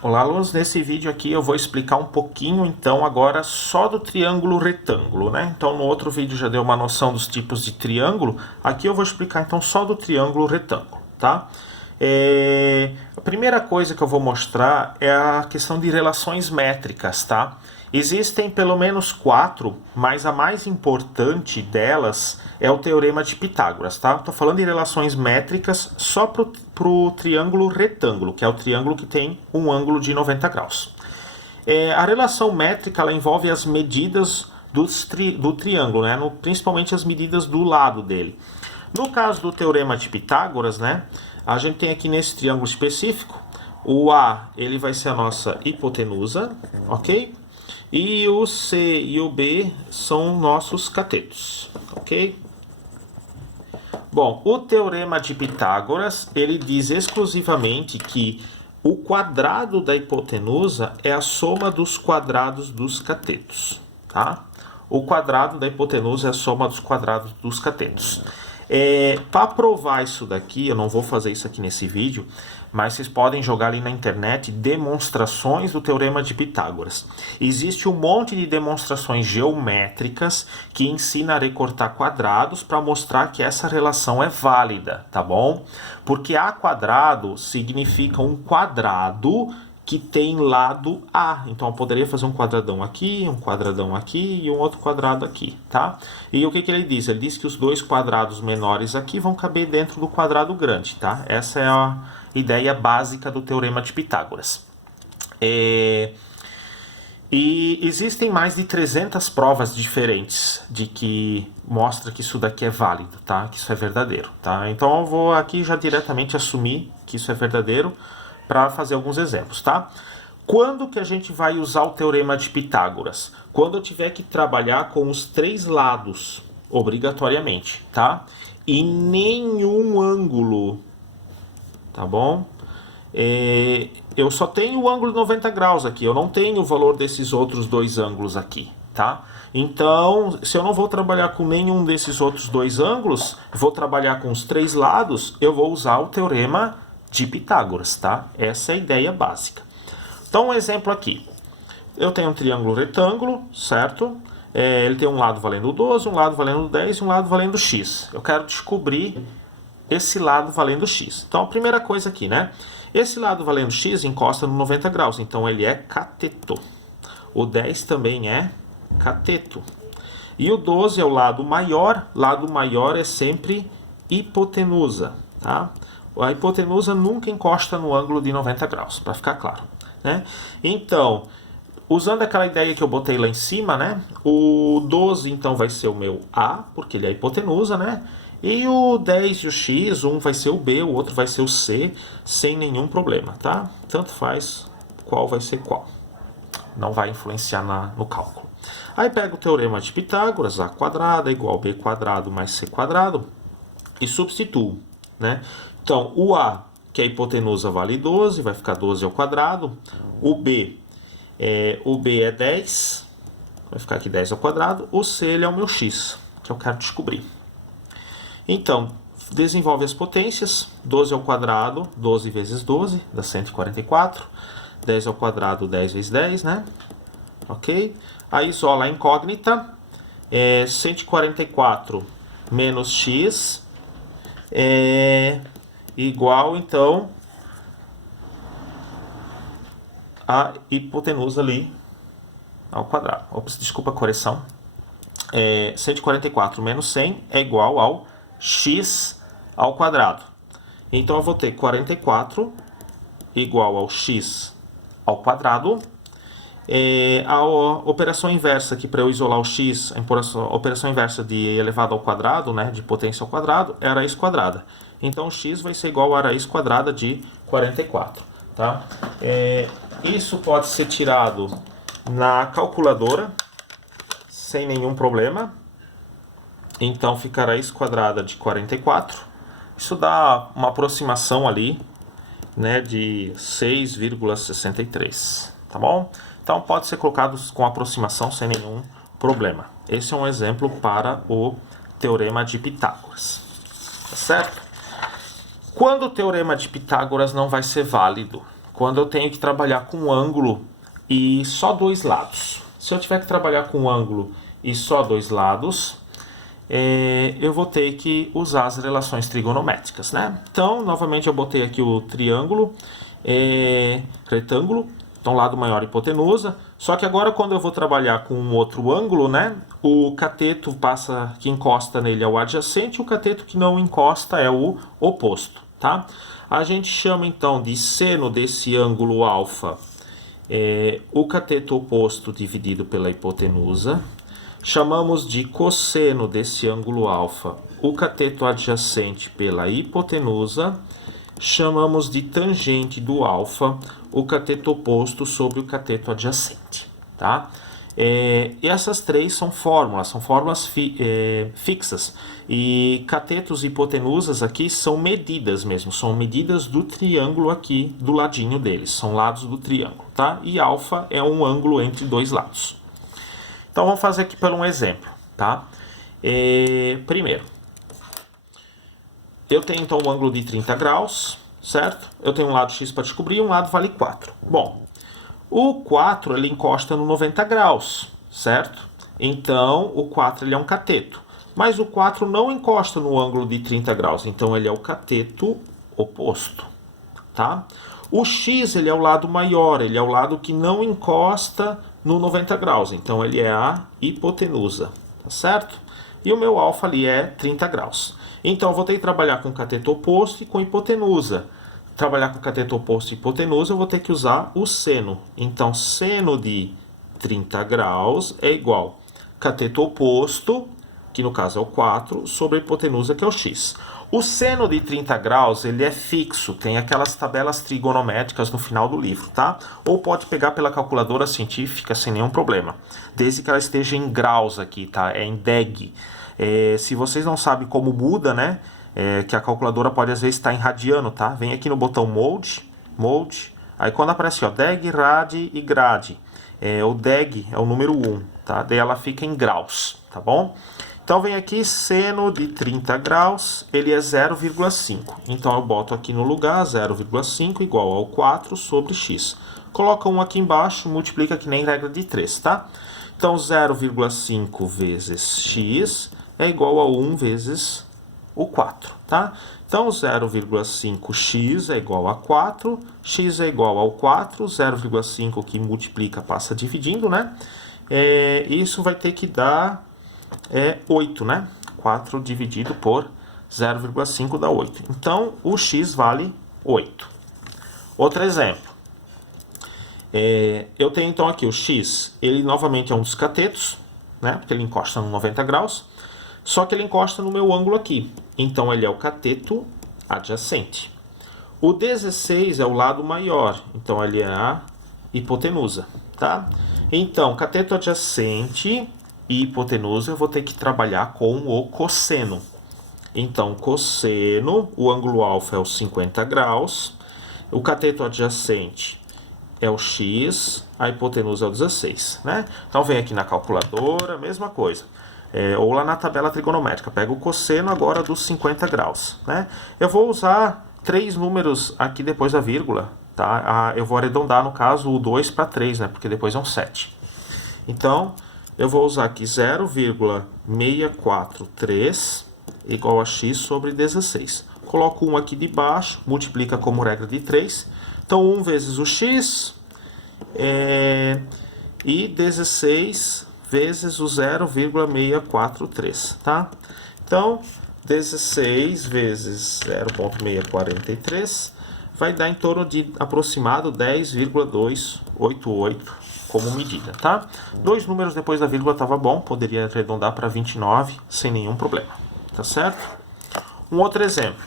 Olá, alunos, nesse vídeo aqui eu vou explicar um pouquinho então agora só do triângulo retângulo, né? Então no outro vídeo já deu uma noção dos tipos de triângulo, aqui eu vou explicar então só do triângulo retângulo, tá? A primeira coisa que eu vou mostrar é a questão de relações métricas, tá? Existem pelo menos 4, mas a mais importante delas é o Teorema de Pitágoras, tá? Estou falando de relações métricas só para o triângulo retângulo, que é o triângulo que tem um ângulo de 90 graus. A relação métrica ela envolve as medidas do triângulo, né? Principalmente as medidas do lado dele. No caso do Teorema de Pitágoras, né? A gente tem aqui nesse triângulo específico, o A ele vai ser a nossa hipotenusa, ok? E o C e o B são nossos catetos, ok? Bom, o Teorema de Pitágoras, ele diz exclusivamente que o quadrado da hipotenusa é a soma dos quadrados dos catetos, tá? O quadrado da hipotenusa é a soma dos quadrados dos catetos. Para provar isso daqui, eu não vou fazer isso aqui nesse vídeo, mas vocês podem jogar ali na internet demonstrações do Teorema de Pitágoras. Existe um monte de demonstrações geométricas que ensina a recortar quadrados para mostrar que essa relação é válida, tá bom? Porque A quadrado significa um quadrado que tem lado A. Então eu poderia fazer um quadradão aqui e um outro quadrado aqui, tá? E o que ele diz? Ele diz que os dois quadrados menores aqui vão caber dentro do quadrado grande, tá? Essa é a ideia básica do Teorema de Pitágoras. E existem mais de 300 provas diferentes de que mostra que isso daqui é válido, tá? Que isso é verdadeiro, tá? Então eu vou aqui já diretamente assumir que isso é verdadeiro para fazer alguns exemplos, tá? Quando que a gente vai usar o Teorema de Pitágoras? Quando eu tiver que trabalhar com os três lados, obrigatoriamente, tá? E nenhum ângulo, tá bom? Eu só tenho o ângulo de 90 graus aqui, eu não tenho o valor desses outros dois ângulos aqui, tá? Então, se eu não vou trabalhar com nenhum desses outros dois ângulos, vou trabalhar com os três lados, eu vou usar o Teorema de Pitágoras, tá? Essa é a ideia básica. Então, um exemplo aqui. Eu tenho um triângulo retângulo, certo? Ele tem um lado valendo 12, um lado valendo 10 e um lado valendo x. Eu quero descobrir esse lado valendo x. Então, a primeira coisa aqui, né? Esse lado valendo x encosta no 90 graus, então ele é cateto. O 10 também é cateto. E o 12 é o lado maior é sempre hipotenusa, tá? A hipotenusa nunca encosta no ângulo de 90 graus, para ficar claro, né? Então, usando aquela ideia que eu botei lá em cima, né? O 12 então vai ser o meu A, porque ele é a hipotenusa, né? E o 10 e o X, um vai ser o B, o outro vai ser o C, sem nenhum problema, tá? Tanto faz qual vai ser qual. Não vai influenciar no cálculo. Aí pega o Teorema de Pitágoras, A quadrado é igual a B quadrado mais C quadrado, e substituo, né? Então, o A, que é a hipotenusa, vale 12, vai ficar 12 ao quadrado. O B é 10, vai ficar aqui 10 ao quadrado. O C ele é o meu x, que eu quero descobrir. Então, desenvolve as potências. 12 ao quadrado, 12 vezes 12, dá 144. 10 ao quadrado, 10 vezes 10, né? Ok? Aí isola a incógnita. 144 menos x igual, então, a hipotenusa ali ao quadrado. Ops, desculpa a correção. 144 menos 100 é igual ao x ao quadrado. Então, eu vou ter 44 igual ao x ao quadrado. A operação inversa aqui, para eu isolar o x, a operação inversa de elevado ao quadrado, né, de potência ao quadrado, é a raiz quadrada. Então, x vai ser igual a raiz quadrada de 44. Tá? Isso pode ser tirado na calculadora, sem nenhum problema. Então, fica a raiz quadrada de 44. Isso dá uma aproximação ali, né, de 6,63. Tá bom? Então, pode ser colocado com aproximação sem nenhum problema. Esse é um exemplo para o Teorema de Pitágoras. Tá certo? Quando o Teorema de Pitágoras não vai ser válido? quando eu tenho que trabalhar com um ângulo e só dois lados. Se eu tiver que trabalhar com um ângulo e só dois lados, eu vou ter que usar as relações trigonométricas, né? Então, novamente eu botei aqui o triângulo, retângulo, então lado maior hipotenusa. Só que agora quando eu vou trabalhar com um outro ângulo, né? O cateto que encosta nele é o adjacente, o cateto que não encosta é o oposto, tá? A gente chama então de seno desse ângulo alfa o cateto oposto dividido pela hipotenusa. Chamamos de cosseno desse ângulo alfa o cateto adjacente pela hipotenusa. Chamamos de tangente do alfa o cateto oposto sobre o cateto adjacente, tá? E essas três são fórmulas fixas. E catetos e hipotenusas aqui são medidas mesmo, são medidas do triângulo aqui do ladinho deles, são lados do triângulo, tá? E alfa é um ângulo entre dois lados. Então vamos fazer aqui por um exemplo, tá? Primeiro, eu tenho então um ângulo de 30 graus, certo? Eu tenho um lado x para descobrir e um lado vale 4. Bom, o 4 ele encosta no 90 graus, certo? Então o 4 ele é um cateto. Mas o 4 não encosta no ângulo de 30 graus, então ele é o cateto oposto, tá? O x ele é o lado maior, ele é o lado que não encosta no 90 graus, então ele é a hipotenusa, tá certo? E o meu alfa ali é 30 graus. Então eu vou ter que trabalhar com cateto oposto e com hipotenusa. Trabalhar com cateto oposto e hipotenusa eu vou ter que usar o seno. Então seno de 30 graus é igual cateto oposto, que no caso é o 4, sobre a hipotenusa, que é o x. O seno de 30 graus, ele é fixo, tem aquelas tabelas trigonométricas no final do livro, tá? Ou pode pegar pela calculadora científica sem nenhum problema, desde que ela esteja em graus aqui, tá? É em deg. Se vocês não sabem como muda, né? Que a calculadora pode às vezes estar em radiano, tá? Vem aqui no botão Mode, aí quando aparece, ó, deg, rad e grade, o deg é o número 1, tá? Daí ela fica em graus, tá bom? Então vem aqui, seno de 30 graus, ele é 0,5. Então eu boto aqui no lugar 0,5 igual ao 4 sobre x. Coloca 1 aqui embaixo, multiplica que nem regra de 3, tá? Então 0,5 vezes x é igual a 1 vezes o 4, tá? Então 0,5x é igual a 4, x é igual ao 4, 0,5 que multiplica passa dividindo, né? Isso vai ter que dar 8, né? 4 dividido por 0,5 dá 8. Então, o x vale 8. Outro exemplo. Eu tenho então aqui o x, ele novamente é um dos catetos, né? Porque ele encosta no 90 graus, só que ele encosta no meu ângulo aqui. Então, ele é o cateto adjacente. O 16 é o lado maior, então ele é a hipotenusa, tá? Então, cateto adjacente e hipotenusa eu vou ter que trabalhar com o cosseno. Então, cosseno, o ângulo alfa é os 50 graus, o cateto adjacente é o x, a hipotenusa é o 16, né? Então, vem aqui na calculadora, mesma coisa. Ou lá na tabela trigonométrica, pega o cosseno agora dos 50 graus, né? Eu vou usar 3 números aqui depois da vírgula, tá? Eu vou arredondar, no caso, o 2 para 3, né? Porque depois é um 7. Então, eu vou usar aqui 0,643 igual a x sobre 16. Coloco 1 aqui de baixo, multiplica como regra de 3. Então, 1 vezes o x e 16 vezes o 0,643, tá? Então, 16 vezes 0,643 vai dar em torno de aproximado 10,288 como medida, tá? 2 números depois da vírgula estava bom, poderia arredondar para 29 sem nenhum problema, tá certo? Um outro exemplo.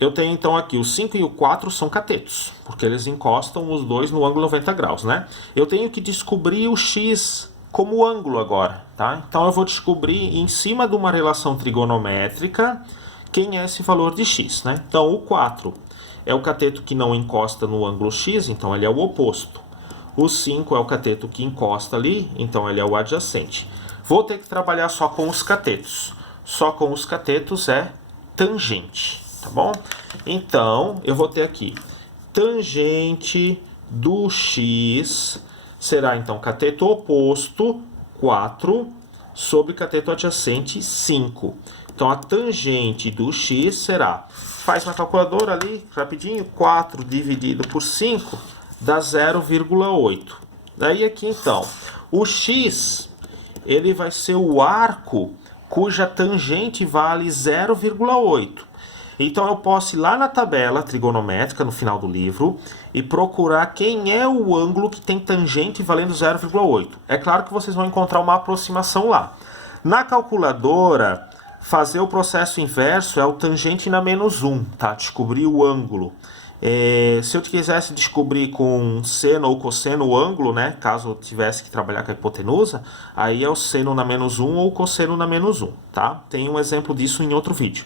Eu tenho então aqui o 5 e o 4 são catetos, porque eles encostam os dois no ângulo 90 graus, né? Eu tenho que descobrir o x como ângulo agora, tá? Então eu vou descobrir em cima de uma relação trigonométrica quem é esse valor de x, né? Então o 4 é o cateto que não encosta no ângulo x, então ele é o oposto. O 5 é o cateto que encosta ali, então ele é o adjacente. Vou ter que trabalhar só com os catetos. Só com os catetos é tangente, tá bom? Então, eu vou ter aqui tangente do x será, então, cateto oposto, 4, sobre cateto adjacente, 5. Então, a tangente do x será, faz na calculadora ali, rapidinho, 4 dividido por 5, dá 0,8. Daí aqui, então, o x, ele vai ser o arco cuja tangente vale 0,8. Então eu posso ir lá na tabela trigonométrica, no final do livro, e procurar quem é o ângulo que tem tangente valendo 0,8. É claro que vocês vão encontrar uma aproximação lá. Na calculadora, fazer o processo inverso é o tangente na menos 1, tá? Descobrir o ângulo. Se eu quisesse descobrir com seno ou cosseno o ângulo, né, caso eu tivesse que trabalhar com a hipotenusa, aí é o seno na menos 1 ou o cosseno na menos 1, tá? Tem um exemplo disso em outro vídeo.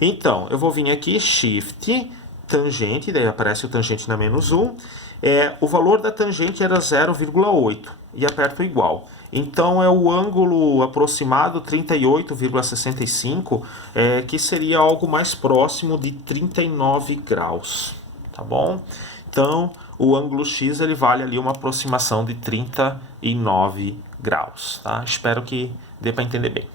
Então, eu vou vir aqui, Shift, tangente, daí aparece o tangente na menos 1. O valor da tangente era 0,8 e aperto igual. Então, é o ângulo aproximado 38,65, que seria algo mais próximo de 39 graus, tá bom? Então, o ângulo X ele vale ali uma aproximação de 39 graus, tá? Espero que dê para entender bem.